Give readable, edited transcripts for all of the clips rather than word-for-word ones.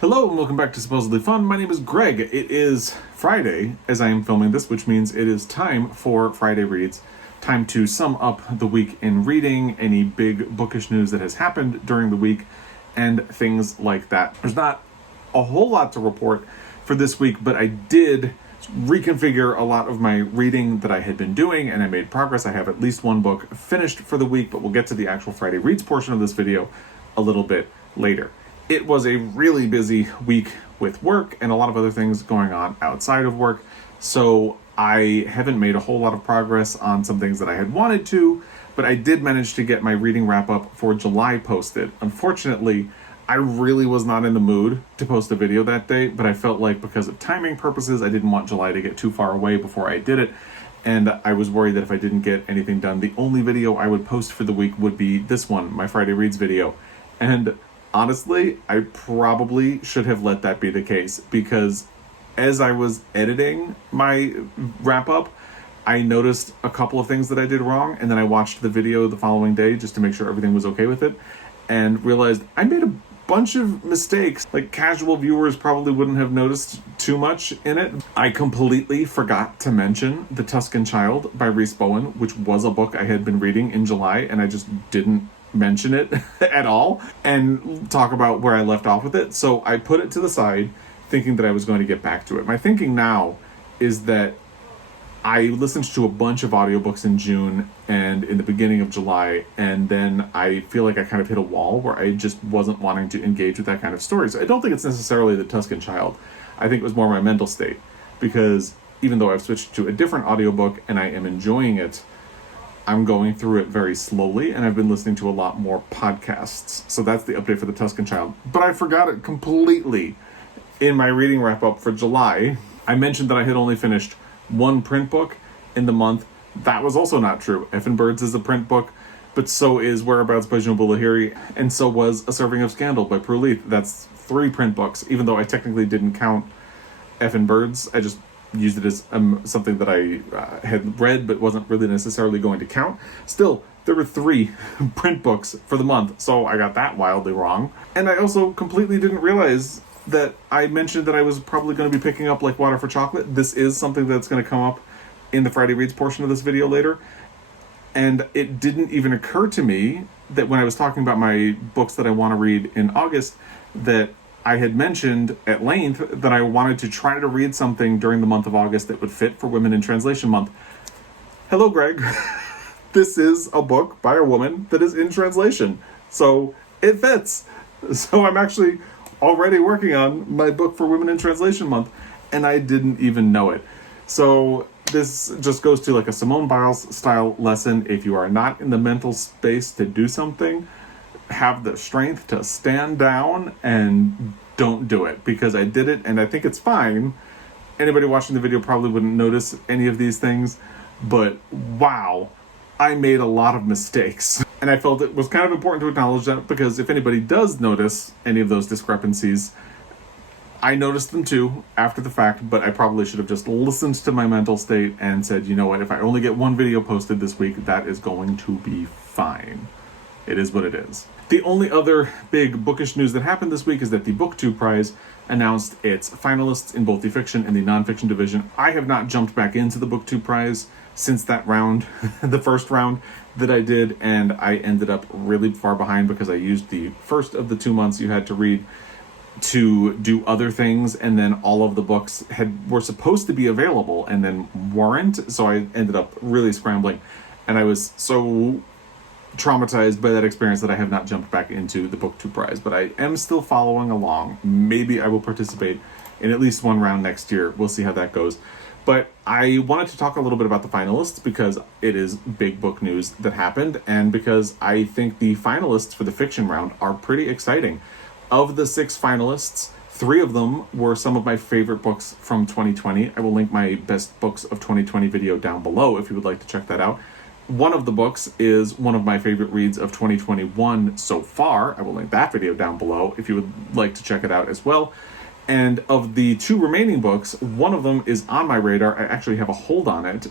Hello and welcome back to Supposedly Fun. My name is Greg. It is Friday as I am filming this, which means it is time for Friday Reads. Time to sum up the week in reading, any big bookish news that has happened during the week, and things like that. There's not a whole lot to report for this week, but I did reconfigure a lot of my reading that I had been doing, and I made progress. I have at least one book finished for the week, but we'll get to the actual Friday Reads portion of this video a little bit later. It was a really busy week with work and a lot of other things going on outside of work, so I haven't made a whole lot of progress on some things that I had wanted to, but I did manage to get my reading wrap-up for July posted. Unfortunately, I really was not in the mood to post a video that day, but I felt like because of timing purposes, I didn't want July to get too far away before I did it, and I was worried that if I didn't get anything done, the only video I would post for the week would be this one, my Friday Reads video. And honestly, I probably should have let that be the case, because as I was editing my wrap-up, I noticed a couple of things that I did wrong, and then I watched the video the following day just to make sure everything was okay with it, and realized I made a bunch of mistakes. Like, casual viewers probably wouldn't have noticed too much in it. I completely forgot to mention The Tuscan Child by Rhys Bowen, which was a book I had been reading in July, and I just didn't mention it at all and talk about where I left off with it. So I put it to the side thinking that I was going to get back to it. My thinking now is that I listened to a bunch of audiobooks in June and in the beginning of July, and then I feel like I kind of hit a wall where I just wasn't wanting to engage with that kind of story. So I don't think it's necessarily The Tuscan Child. I think it was more my mental state, because even though I've switched to a different audiobook and I am enjoying it, I'm going through it very slowly, and I've been listening to a lot more podcasts. So that's the update for The Tuscan Child. But I forgot it completely in my reading wrap-up for July. I mentioned that I had only finished one print book in the month. That was also not true. Effin' Birds is a print book, but so is Whereabouts by Jhumpa Lahiri, and so was A Serving of Scandal by Prue Leith. That's 3 print books, even though I technically didn't count Effin' Birds. I just used it as something that I had read but wasn't really necessarily going to count. Still, there were 3 print books for the month, so I got that wildly wrong. And I also completely didn't realize that I mentioned that I was probably going to be picking up Like Water for Chocolate. This is something that's going to come up in the Friday Reads portion of this video later. And it didn't even occur to me that when I was talking about my books that I want to read in August, that I had mentioned at length that I wanted to try to read something during the month of August that would fit for Women in Translation Month. Hello, Greg. This is a book by a woman that is in translation, so it fits. So I'm actually already working on my book for Women in Translation Month, and I didn't even know it. So this just goes to like a Simone Biles style lesson. If you are not in the mental space to do something, have the strength to stand down and don't do it, because I did it and I think it's fine. Anybody watching the video probably wouldn't notice any of these things, but wow, I made a lot of mistakes. And I felt it was kind of important to acknowledge that, because if anybody does notice any of those discrepancies, I noticed them too after the fact, but I probably should have just listened to my mental state and said, you know what, if I only get one video posted this week, that is going to be fine. It is what it is. The only other big bookish news that happened this week is that the BookTube Prize announced its finalists in both the fiction and the nonfiction division. I have not jumped back into the BookTube Prize since that round, the first round that I did, and I ended up really far behind because I used the first of the 2 months you had to read to do other things, and then all of the books were supposed to be available and then weren't, so I ended up really scrambling, and I was so traumatized by that experience that I have not jumped back into the BookTube Prize, but I am still following along. Maybe I will participate in at least one round next year. We'll see how that goes. But I wanted to talk a little bit about the finalists, because it is big book news that happened, and because I think the finalists for the fiction round are pretty exciting. Of the 6 finalists, 3 of them were some of my favorite books from 2020. I will link my best books of 2020 video down below if you would like to check that out. One of the books is one of my favorite reads of 2021 so far. I will link that video down below if you would like to check it out as well. And of the 2 remaining books, one of them is on my radar. I actually have a hold on it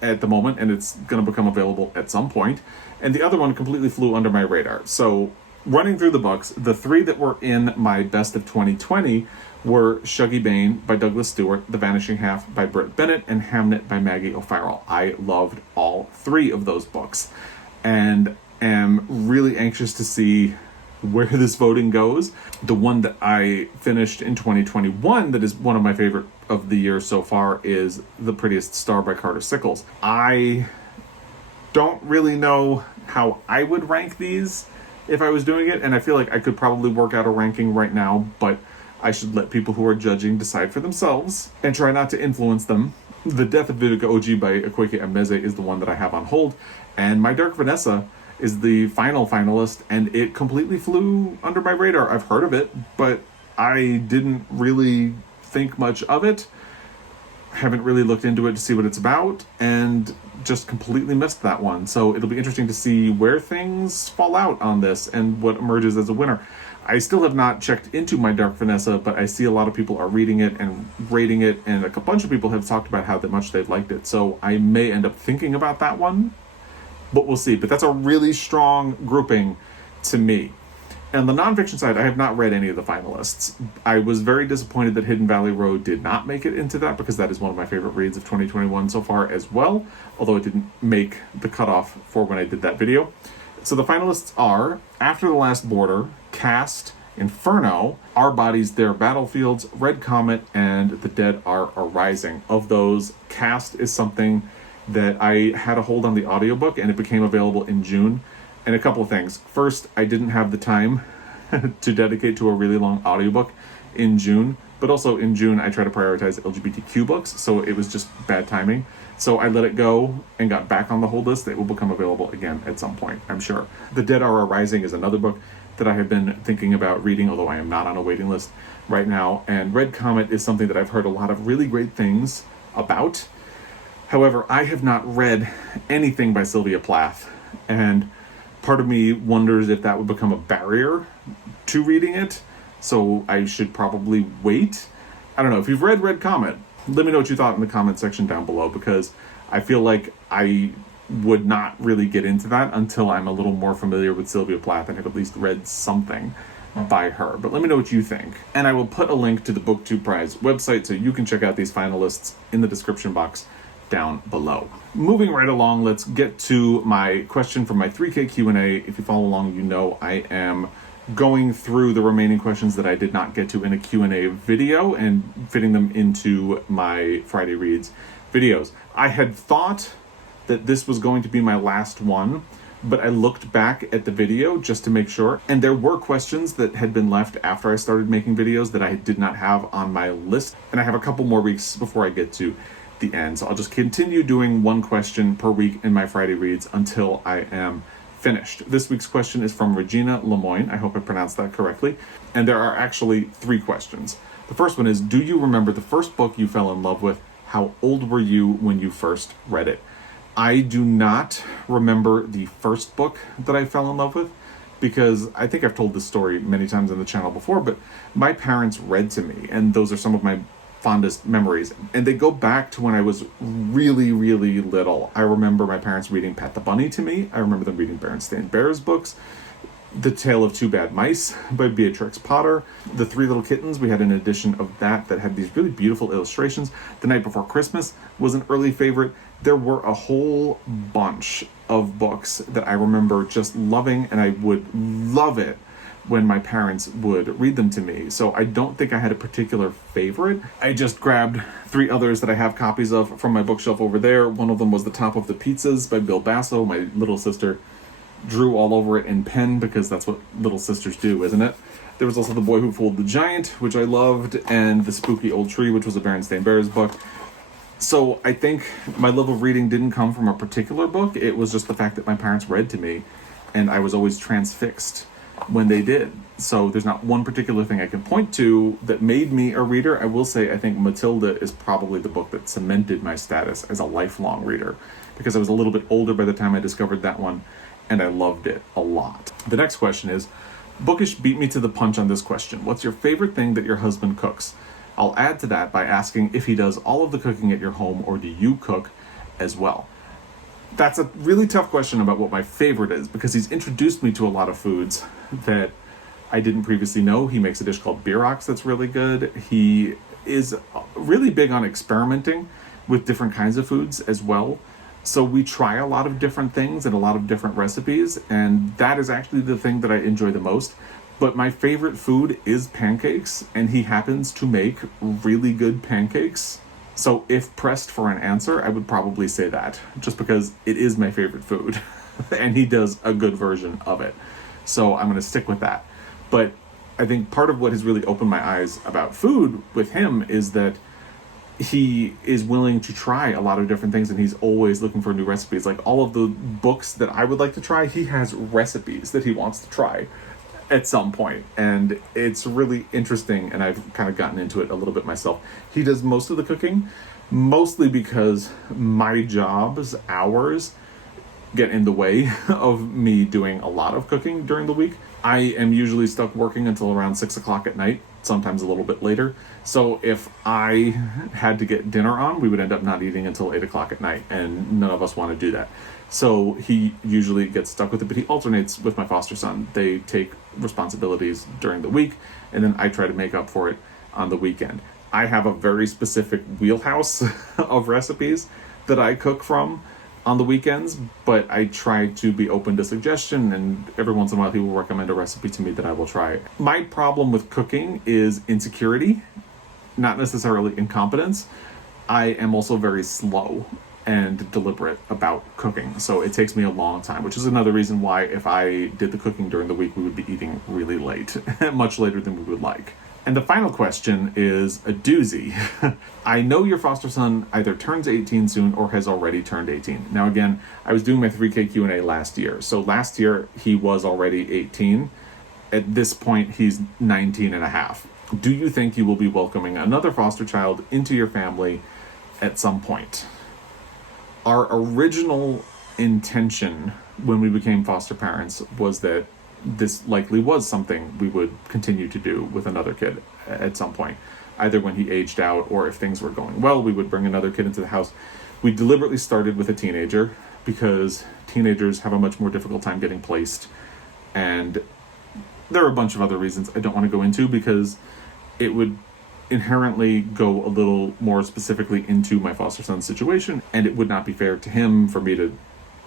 at the moment, and it's going to become available at some point. And the other one completely flew under my radar. So running through the books, the three that were in my best of 2020 were Shuggie Bain by Douglas Stewart, The Vanishing Half by Britt Bennett, and Hamnet by Maggie O'Farrell. I loved all three of those books and am really anxious to see where this voting goes. The one that I finished in 2021 that is one of my favorite of the year so far is The Prettiest Star by Carter Sickles. I don't really know how I would rank these if I was doing it, and I feel like I could probably work out a ranking right now, but I should let people who are judging decide for themselves and try not to influence them. The Death of Vivica Oji by Akwaeke Emeze is the one that I have on hold, and My Dark Vanessa is the final finalist, and it completely flew under my radar. I've heard of it, but I didn't really think much of it. Haven't really looked into it to see what it's about, and just completely missed that one. So it'll be interesting to see where things fall out on this and what emerges as a winner. I still have not checked into My Dark Vanessa, but I see a lot of people are reading it and rating it, and a bunch of people have talked about how much they've liked it. So I may end up thinking about that one, but we'll see. But that's a really strong grouping to me. On the nonfiction side, I have not read any of the finalists. I was very disappointed that Hidden Valley Road did not make it into that, because that is one of my favorite reads of 2021 so far as well, although it didn't make the cutoff for when I did that video. So the finalists are After the Last Border, Cast, Inferno, Our Bodies, Their Battlefields, Red Comet, and The Dead Are Arising. Of those, Cast is something that I had a hold on the audiobook, and it became available in June. And a couple of things. First, I didn't have the time to dedicate to a really long audiobook in June, but also in June I try to prioritize LGBTQ books, so it was just bad timing. So I let it go and got back on the hold list. It will become available again at some point, I'm sure. The Dead Are Arising is another book that I have been thinking about reading, although I am not on a waiting list right now. And Red Comet is something that I've heard a lot of really great things about. However, I have not read anything by Sylvia Plath, and part of me wonders if that would become a barrier to reading it, so I should probably wait. I don't know. If you've read Red Comet, let me know what you thought in the comment section down below, because I feel like I would not really get into that until I'm a little more familiar with Sylvia Plath and have at least read something by her. But let me know what you think. And I will put a link to the BookTube Prize website so you can check out these finalists in the description box down below. Moving right along, let's get to my question from my 3K Q&A. If you follow along, you know I am going through the remaining questions that I did not get to in a Q&A video and fitting them into my Friday Reads videos. I had thought that this was going to be my last one, but I looked back at the video just to make sure, and there were questions that had been left after I started making videos that I did not have on my list, and I have a couple more weeks before I get to the end. So I'll just continue doing one question per week in my Friday Reads until I am finished. This week's question is from Regina Lemoyne. I hope I pronounced that correctly. And there are actually 3 questions. The first one is, do you remember the first book you fell in love with? How old were you when you first read it? I do not remember the first book that I fell in love with, because I think I've told this story many times on the channel before, but my parents read to me, and those are some of my fondest memories, and they go back to when I was really, really little. I remember my parents reading Pat the Bunny to me. I remember them reading Berenstain Bears books. The Tale of Two Bad Mice by Beatrix Potter. The Three Little Kittens, we had an edition of that had these really beautiful illustrations. The Night Before Christmas was an early favorite. There were a whole bunch of books that I remember just loving, and I would love it when my parents would read them to me. So I don't think I had a particular favorite. I just grabbed 3 others that I have copies of from my bookshelf over there. One of them was The Top of the Pizzas by Bill Basso. My little sister drew all over it in pen, because that's what little sisters do, isn't it? There was also The Boy Who Fooled the Giant, which I loved, and The Spooky Old Tree, which was a Berenstain Bears book. So I think my love of reading didn't come from a particular book. It was just the fact that my parents read to me, and I was always transfixed when they did. So there's not one particular thing I can point to that made me a reader. I will say I think Matilda is probably the book that cemented my status as a lifelong reader, because I was a little bit older by the time I discovered that one, and I loved it a lot. The next question is, Bookish beat me to the punch on this question. What's your favorite thing that your husband cooks? I'll add to that by asking if he does all of the cooking at your home, or do you cook as well? That's a really tough question about what my favorite is, because he's introduced me to a lot of foods that I didn't previously know. He makes a dish called Bierox that's really good. He is really big on experimenting with different kinds of foods as well. So we try a lot of different things and a lot of different recipes, and that is actually the thing that I enjoy the most. But my favorite food is pancakes, and he happens to make really good pancakes. So if pressed for an answer, I would probably say that, just because it is my favorite food, and he does a good version of it. So I'm going to stick with that. But I think part of what has really opened my eyes about food with him is that he is willing to try a lot of different things, and he's always looking for new recipes. Like all of the books that I would like to try, he has recipes that he wants to try at some point, and it's really interesting, and I've kind of gotten into it a little bit myself. He does most of the cooking, mostly because my job's hours get in the way of me doing a lot of cooking during the week. I am usually stuck working until around 6 o'clock at night, sometimes a little bit later. So if I had to get dinner on, we would end up not eating until 8 o'clock at night, and none of us want to do that. So he usually gets stuck with it, but he alternates with my foster son. They take responsibilities during the week, and then I try to make up for it on the weekend. I have a very specific wheelhouse of recipes that I cook from on the weekends, but I try to be open to suggestion, and every once in a while he will recommend a recipe to me that I will try. My problem with cooking is insecurity, not necessarily incompetence. I am also very slow and deliberate about cooking, so it takes me a long time, which is another reason why if I did the cooking during the week, we would be eating really late, much later than we would like. And the final question is a doozy. I know your foster son either turns 18 soon or has already turned 18. Now again, I was doing my 3K Q&A last year. So last year he was already 18. At this point, he's 19 and a half. Do you think you will be welcoming another foster child into your family at some point? Our original intention when we became foster parents was that this likely was something we would continue to do with another kid at some point, either when he aged out or if things were going well, we would bring another kid into the house. We deliberately started with a teenager because teenagers have a much more difficult time getting placed, and there are a bunch of other reasons I don't want to go into because it would inherently go a little more specifically into my foster son's situation, and it would not be fair to him for me to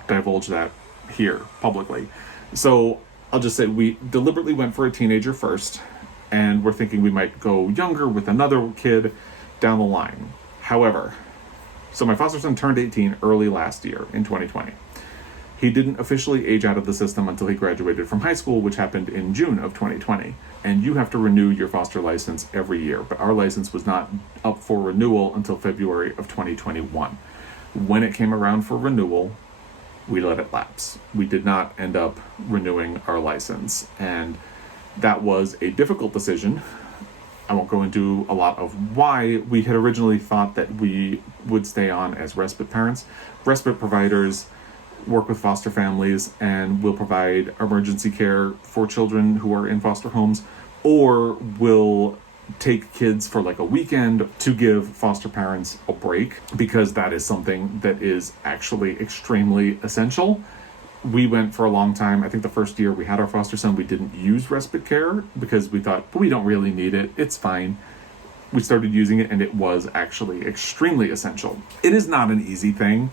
divulge that here publicly. So I'll just say we deliberately went for a teenager first, and we're thinking we might go younger with another kid down the line. However, so my foster son turned 18 early last year in 2020. He didn't officially age out of the system until he graduated from high school, which happened in June of 2020. And you have to renew your foster license every year, but our license was not up for renewal until February of 2021. When it came around for renewal, we let it lapse. We did not end up renewing our license, and that was a difficult decision. I won't go into a lot of why. We had originally thought that we would stay on as respite parents. Respite providers work with foster families and will provide emergency care for children who are in foster homes, or will take kids for like a weekend to give foster parents a break, because that is something that is actually extremely essential. We went for a long time. I think the first year we had our foster son, we didn't use respite care because we thought, we don't really need it. It's fine. We started using it, and it was actually extremely essential. It is not an easy thing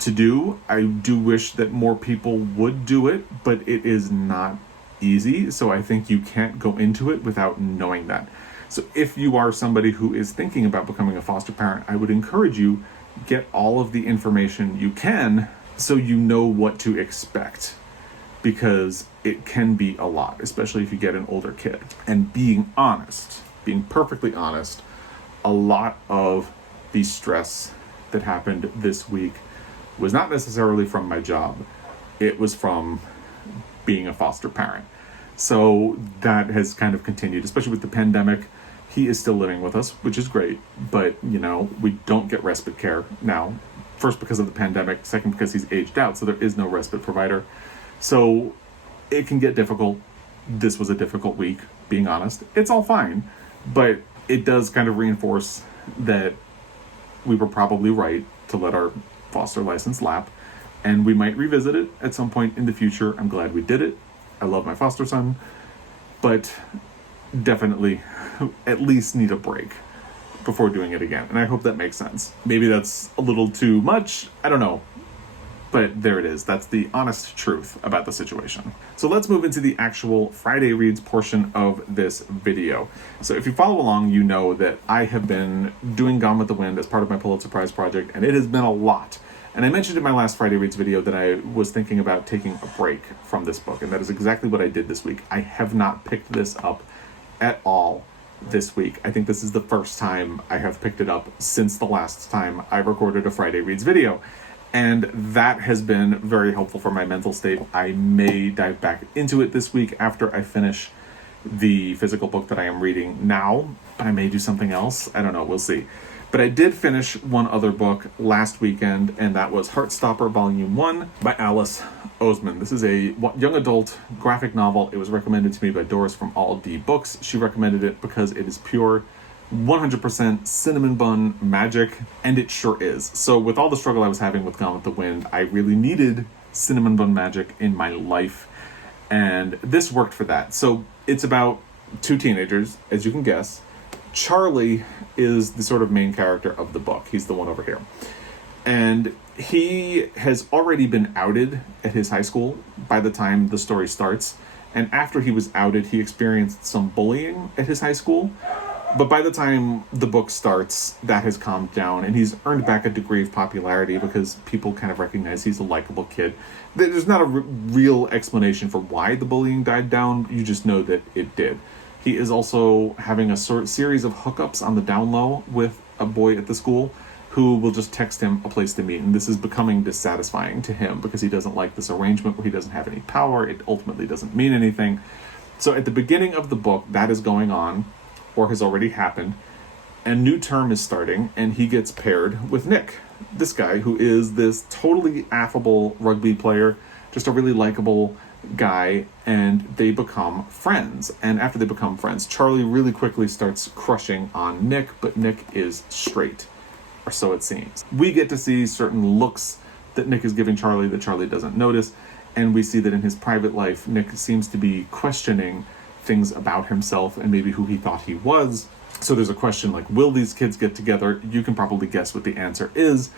to do. I do wish that more people would do it, but it is not easy. So I think you can't go into it without knowing that. So if you are somebody who is thinking about becoming a foster parent, I would encourage you, get all of the information you can so you know what to expect, because it can be a lot, especially if you get an older kid. And being honest, being perfectly honest, a lot of the stress that happened this week was not necessarily from my job. It was from being a foster parent. So that has kind of continued, especially with the pandemic. He is still living with us, which is great, but we don't get respite care now. First, because of the pandemic. Second, because he's aged out, so there is no respite provider. So it can get difficult. This was a difficult week, being honest. It's all fine, but it does kind of reinforce that we were probably right to let our foster license lap, and we might revisit it at some point in the future. I'm glad we did it. I love my foster son, but definitely at least need a break before doing it again. And I hope that makes sense. Maybe that's a little too much. I don't know. But there it is. That's the honest truth about the situation. So let's move into the actual Friday Reads portion of this video. So if you follow along, you know that I have been doing Gone with the Wind as part of my Pulitzer Prize project, and it has been a lot. And I mentioned in my last Friday Reads video that I was thinking about taking a break from this book, and that is exactly what I did this week. I have not picked this up at all this week. I think this is the first time I have picked it up since the last time I recorded a Friday Reads video. And that has been very helpful for my mental state. I may dive back into it this week after I finish the physical book that I am reading now, but I may do something else. I don't know, we'll see. But I did finish one other book last weekend, and that was Heartstopper Volume 1 by Alice Oseman. This is a young adult graphic novel. It was recommended to me by Doris from All D Books. She recommended it because it is pure 100% cinnamon bun magic, and it sure is. So with all the struggle I was having with Gone with the Wind, I really needed cinnamon bun magic in my life, and this worked for that. So it's about two teenagers, as you can guess. Charlie is the sort of main character of the book. He's the one over here. And he has already been outed at his high school by the time the story starts. And after he was outed, he experienced some bullying at his high school. But by the time the book starts, that has calmed down, and he's earned back a degree of popularity because people kind of recognize he's a likable kid. There's not a real explanation for why the bullying died down. You just know that it did. He is also having a series of hookups on the down low with a boy at the school who will just text him a place to meet. And this is becoming dissatisfying to him because he doesn't like this arrangement where he doesn't have any power. It ultimately doesn't mean anything. So at the beginning of the book, that is going on, or has already happened, and new term is starting, and he gets paired with Nick, this guy who is this totally affable rugby player, just a really likable guy, and they become friends. And after they become friends, Charlie really quickly starts crushing on Nick, but Nick is straight, or so it seems. We get to see certain looks that Nick is giving Charlie that Charlie doesn't notice, and we see that in his private life, Nick seems to be questioning things about himself and maybe who he thought he was. So there's a question like, will these kids get together? You can probably guess what the answer is.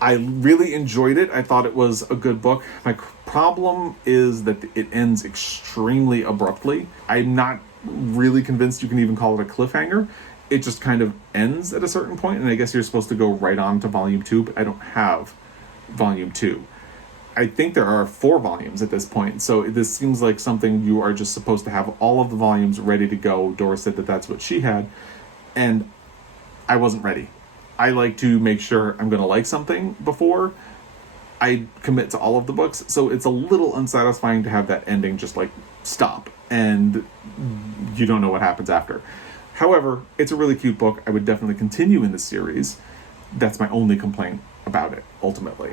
I really enjoyed it. I thought it was a good book. My problem is that it ends extremely abruptly. I'm not really convinced you can even call it a cliffhanger. It just kind of ends at a certain point, and I guess you're supposed to go right on to volume 2, but I don't have volume 2. I think there are 4 volumes at this point, so this seems like something you are just supposed to have all of the volumes ready to go. Doris said that that's what she had, and I wasn't ready. I like to make sure I'm going to like something before I commit to all of the books, so it's a little unsatisfying to have that ending just like stop, and you don't know what happens after. However, it's a really cute book. I would definitely continue in the series. That's my only complaint about it, ultimately.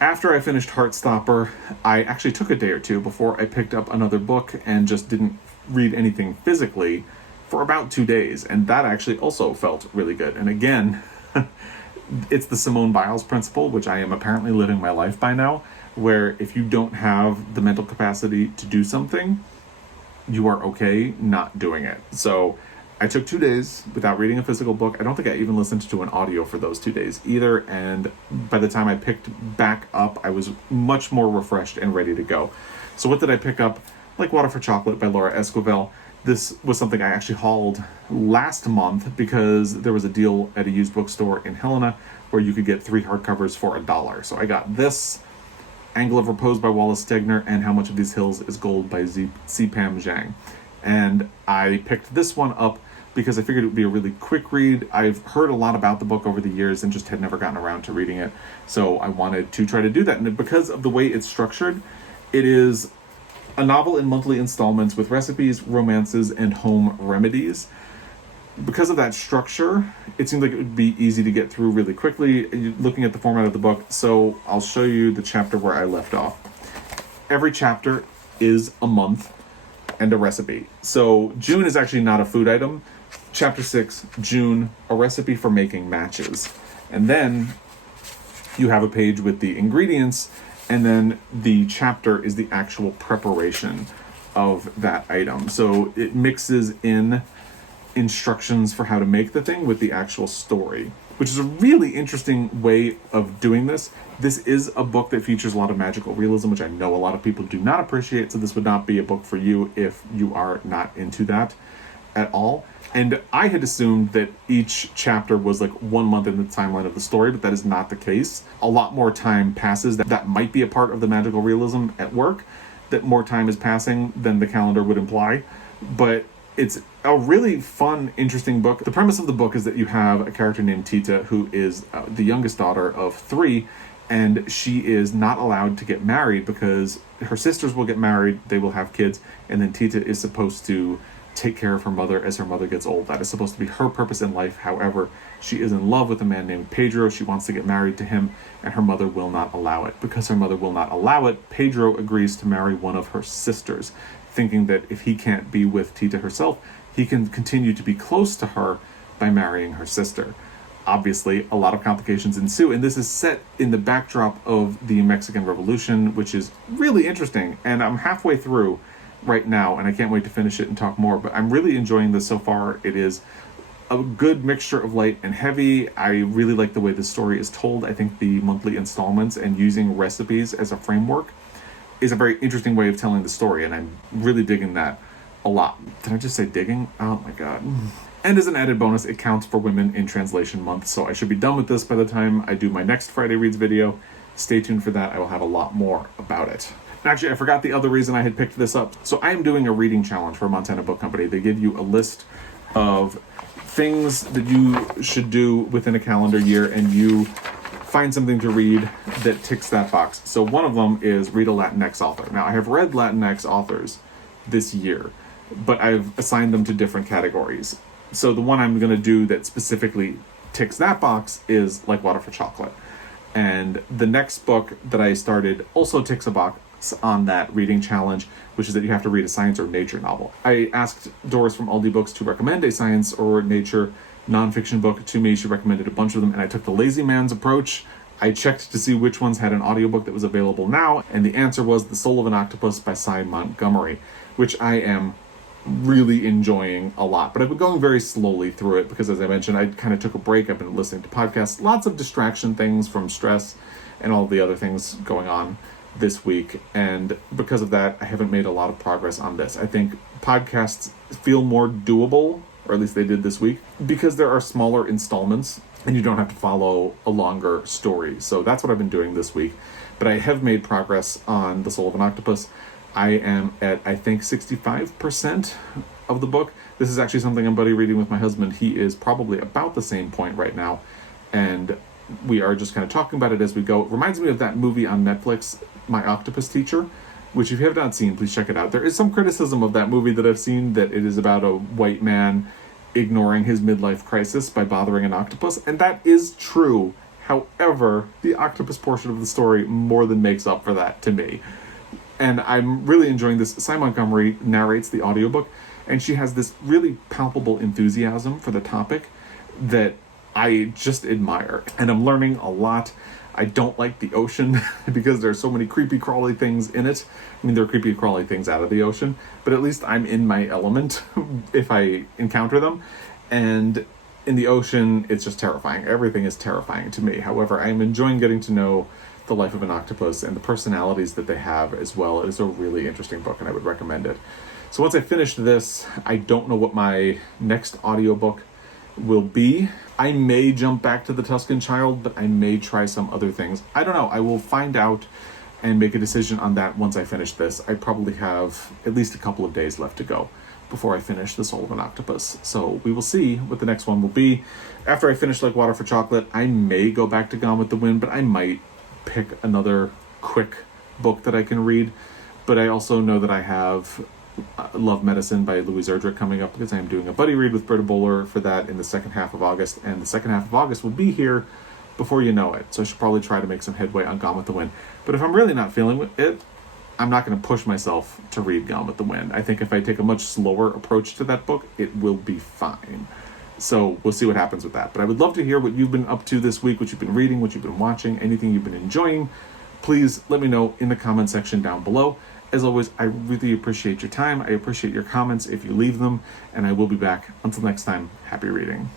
After I finished Heartstopper, I actually took a day or two before I picked up another book and just didn't read anything physically for about 2 days, and that actually also felt really good. And again, it's the Simone Biles principle, which I am apparently living my life by now, where if you don't have the mental capacity to do something, you are okay not doing it. So I took 2 days without reading a physical book. I don't think I even listened to an audio for those 2 days either. And by the time I picked back up, I was much more refreshed and ready to go. So what did I pick up? Like Water for Chocolate by Laura Esquivel. This was something I actually hauled last month because there was a deal at a used bookstore in Helena where you could get 3 hardcovers for $1. So I got this, Angle of Repose by Wallace Stegner, and How Much of These Hills is Gold by C-Pam Zhang. And I picked this one up because I figured it would be a really quick read. I've heard a lot about the book over the years and just had never gotten around to reading it. So I wanted to try to do that. And because of the way it's structured, it is a novel in monthly installments with recipes, romances, and home remedies. Because of that structure, it seemed like it would be easy to get through really quickly looking at the format of the book. So I'll show you the chapter where I left off. Every chapter is a month and a recipe. So June is actually not a food item. Chapter 6, June, a recipe for making matches. And then you have a page with the ingredients, and then the chapter is the actual preparation of that item. So it mixes in instructions for how to make the thing with the actual story, which is a really interesting way of doing this. This is a book that features a lot of magical realism, which I know a lot of people do not appreciate, so this would not be a book for you if you are not into that at all. And I had assumed that each chapter was like 1 month in the timeline of the story, but that is not the case. A lot more time passes. That might be a part of the magical realism at work, that more time is passing than the calendar would imply. But it's a really fun, interesting book. The premise of the book is that you have a character named Tita, who is the youngest daughter of 3, and she is not allowed to get married because her sisters will get married, they will have kids, and then Tita is supposed to take care of her mother as her mother gets old. That is supposed to be her purpose in life. However, she is in love with a man named Pedro. She wants to get married to him, and her mother will not allow it. Because her mother will not allow it, Pedro agrees to marry one of her sisters, thinking that if he can't be with Tita herself, he can continue to be close to her by marrying her sister. Obviously, a lot of complications ensue, and this is set in the backdrop of the Mexican Revolution, which is really interesting, and I'm halfway through right now, and I can't wait to finish it and talk more, but I'm really enjoying this so far. It is a good mixture of light and heavy. I really like the way the story is told. I think the monthly installments and using recipes as a framework is a very interesting way of telling the story, and I'm really digging that a lot. Did I just say digging? Oh my god. And as an added bonus, it counts for Women in Translation Month, so I should be done with this by the time I do my next Friday Reads video. Stay tuned for that. I will have a lot more about it. Actually, I forgot the other reason I had picked this up. So I am doing a reading challenge for Montana Book Company. They give you a list of things that you should do within a calendar year, and you find something to read that ticks that box. So one of them is read a Latinx author. Now, I have read Latinx authors this year, but I've assigned them to different categories. So the one I'm going to do that specifically ticks that box is Like Water for Chocolate. And the next book that I started also ticks a box on that reading challenge, which is that you have to read a science or nature novel. I asked Doris from Aldi Books to recommend a science or nature nonfiction book to me. She recommended a bunch of them, and I took the lazy man's approach. I checked to see which ones had an audiobook that was available now, and the answer was The Soul of an Octopus by Montgomery, which I am really enjoying a lot. But I've been going very slowly through it because, as I mentioned, I kind of took a break. I've been listening to podcasts, lots of distraction things from stress and all the other things going on this week, and because of that, I haven't made a lot of progress on this. I think podcasts feel more doable, or at least they did this week, because there are smaller installments and you don't have to follow a longer story. So that's what I've been doing this week. But I have made progress on The Soul of an Octopus. I am at, I think, 65% of the book. This is actually something I'm buddy reading with my husband. He is probably about the same point right now, and we are just kind of talking about it as we go. It reminds me of that movie on Netflix, My Octopus Teacher, which if you have not seen, please check it out. There is some criticism of that movie that I've seen, that it is about a white man ignoring his midlife crisis by bothering an octopus, and that is true. However, the octopus portion of the story more than makes up for that to me. And I'm really enjoying this. Simon Montgomery narrates the audiobook, and she has this really palpable enthusiasm for the topic that I just admire. And I'm learning a lot. I don't like the ocean because there's so many creepy crawly things in it. I mean, there are creepy crawly things out of the ocean, but at least I'm in my element if I encounter them. And in the ocean, it's just terrifying. Everything is terrifying to me. However, I am enjoying getting to know the life of an octopus and the personalities that they have as well. It is a really interesting book, and I would recommend it. So once I finish this, I don't know what my next audiobook will be. I may jump back to the Tuscan Child, but I may try some other things. I don't know. I will find out and make a decision on that once I finish this. I probably have at least a couple of days left to go before I finish The Soul of an Octopus. So we will see what the next one will be. After I finish Like Water for Chocolate, I may go back to Gone with the Wind, but I might pick another quick book that I can read. But I also know that I have Love Medicine by Louise Erdrich coming up, because I am doing a buddy read with Britta Bowler for that in the second half of August, and the second half of August will be here before you know it. So I should probably try to make some headway on Gone with the Wind. But if I'm really not feeling it, I'm not going to push myself to read Gone with the Wind. I think if I take a much slower approach to that book, it will be fine. So we'll see what happens with that. But I would love to hear what you've been up to this week, what you've been reading, what you've been watching, anything you've been enjoying. Please let me know in the comment section down below. As always, I really appreciate your time. I appreciate your comments if you leave them. And I will be back. Until next time, happy reading.